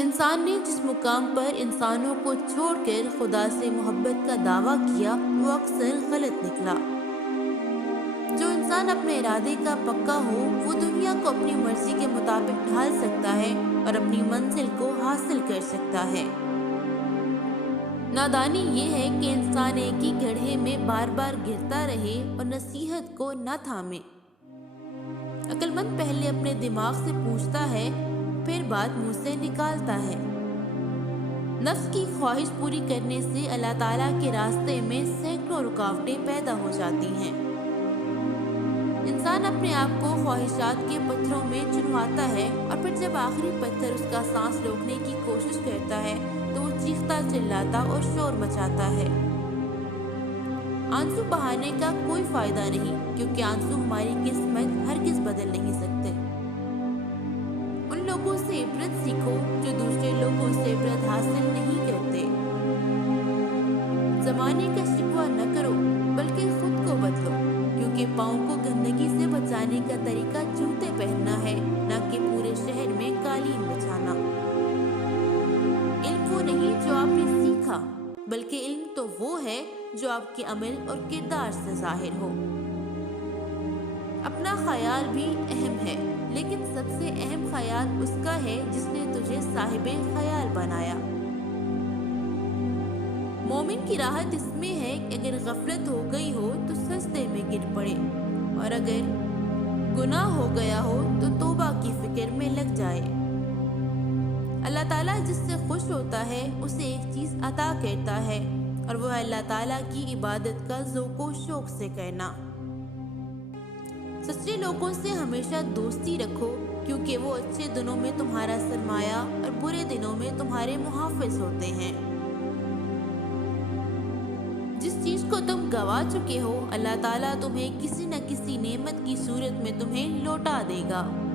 انسان نے جس مقام پر انسانوں کو چھوڑ کر خدا سے محبت کا دعویٰ کیا وہ اکثر غلط نکلا۔ جو انسان اپنے ارادے کا پکا ہو وہ دنیا کو اپنی مرضی کے مطابق ڈھال سکتا ہے اور اپنی منزل کو حاصل کر سکتا ہے۔ نادانی یہ ہے کہ انسان ایک ہی گڑھے میں بار بار گرتا رہے اور نصیحت کو نہ تھامے۔ عقل مند پہلے اپنے دماغ سے پوچھتا ہے پھر بات منہ سے نکالتا ہے۔ نفس کی خواہش پوری کرنے سے اللہ تعالیٰ کے راستے میں سینکڑوں رکاوٹیں پیدا ہو جاتی ہیں۔ انسان اپنے آپ کو خواہشات کے پتھروں میں چنواتا ہے اور پھر جب آخری پتھر اس کا سانس روکنے کی کوشش کرتا ہے تو وہ چیختا چلاتا اور شور مچاتا ہے۔ آنسو بہانے کا کوئی فائدہ نہیں کیونکہ آنسو ہماری قسمت ہرگز بدل نہیں سکتے۔ ان لوگوں سے عبرت سیکھو جو دوسرے لوگوں سے عبرت حاصل نہیں کرتے۔ زمانے کا شکوہ نہ کرو بلکہ خود کو بدلو، کیونکہ پاؤں کو گندگی سے بچانے کا طریقہ جوتے پہننا ہے نہ کہ پورے شہر میں قالین بچھانا۔ علم وہ نہیں جو آپ نے سیکھا بلکہ علم تو وہ ہے جو آپ کے عمل اور کردار سے ظاہر ہو۔ اپنا خیال بھی اہم ہے لیکن سب سے اہم خیال اس کا ہے جس نے تجھے صاحب خیال بنایا۔ مومن کی راحت اس میں ہے کہ اگر غفلت ہو گئی ہو تو سجدے میں گر پڑے اور اگر گناہ ہو گیا ہو تو توبہ کی فکر میں لگ جائے۔ اللہ تعالیٰ جس سے خوش ہوتا ہے اسے ایک چیز عطا کرتا ہے اور وہ اللہ تعالیٰ کی عبادت کا ذوق و شوق سے کرنا۔ سچے لوگوں سے ہمیشہ دوستی رکھو کیونکہ وہ اچھے دنوں میں تمہارا سرمایہ اور برے دنوں میں تمہارے محافظ ہوتے ہیں۔ جس چیز کو تم گوا چکے ہو اللہ تعالیٰ تمہیں کسی نہ کسی نعمت کی صورت میں تمہیں لوٹا دے گا۔